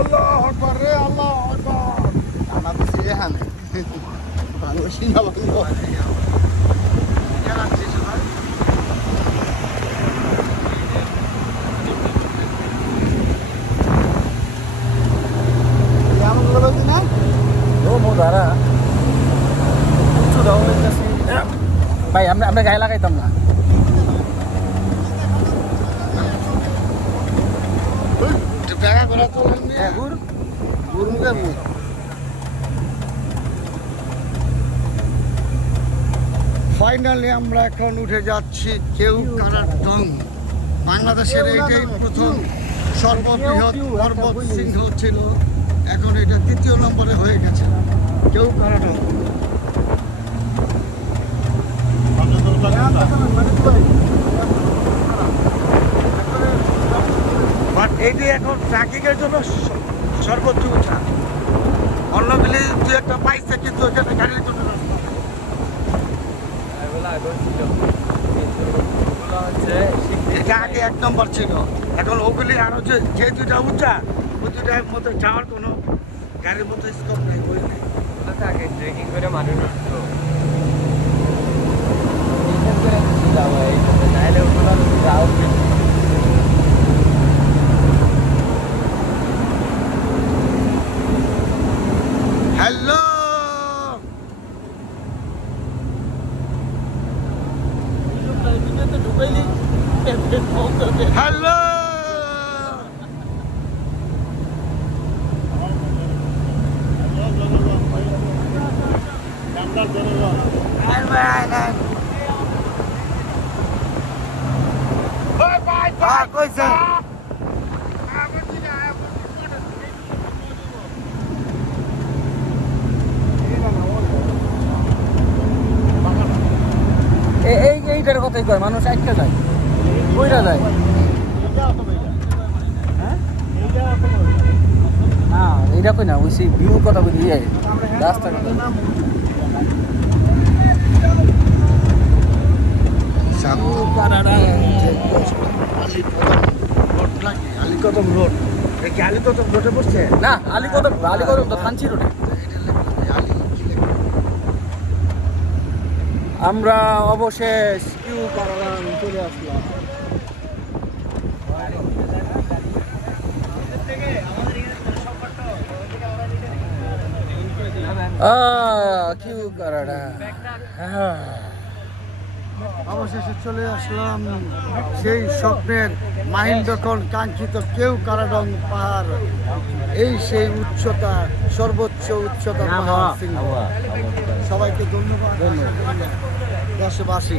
আল্লাহু আকবার রে, আল্লাহু আকবার। আমার তো সিরে হানে ভালোবাসি না বন্ধু। কেমন বলছি না ও মো দাঁড়া ভাই আমরা গায়ে লাগাইতাম না। দেখা করা তো গুড় গুরুমুখে মুখ ফাইনালি আমরা এখন উঠে যাচ্ছি কেওক্রাডং। বাংলাদেশের এইটাই প্রথম সর্ববৃহৎ পর্বত শৃঙ্গ ছিল, এখন এটা তৃতীয় নম্বরে হয়ে গেছে কেওক্রাডং। বাট এইটি এখন ট্রাকিংয়ের জন্য সর্বোচ্চ উঠা। অন্য মিলে দু একটা পাইছে, কিন্তু এখানে গাড়ির জন্য রাস্তা নেই। এটা আগে এক নম্বর ছিল, এখন ওগুলি আরো যে দুটা উঁচা, ওই দুটার মধ্যে যাওয়ার কোনো গাড়ির মধ্যে স্কোপ নেই, ওই নেই। আগে ট্রেকিং করে মানুষ উঠতো। হ্যালো, হ্যালো, কইছে এইটার কথাই কয়, মানুষ একটা যায় কইরা যায়। হ্যাঁ না এইটা কই না, ওই সেই ভিউ কথা বলি, রাস্তা কথা। আলীকদম রোড, কি আলীকদম রোডে পড়ছে? না আলীকদম তো থানচি রোডে। আমরা অবশেষ কেওক্রাডং চলে আসলাম। কেওক্রাডং অবশেষে চলে আসলাম সেই স্বপ্নের মাহিন্দ্রক্ষণ কাঙ্ক্ষিত কেওক্রাডং পাহাড়। এই সেই উচ্চতা, সর্বোচ্চ উচ্চতা পাহাড় শৃঙ্গ। সবাইকে ধন্যবাদ দেশবাসী।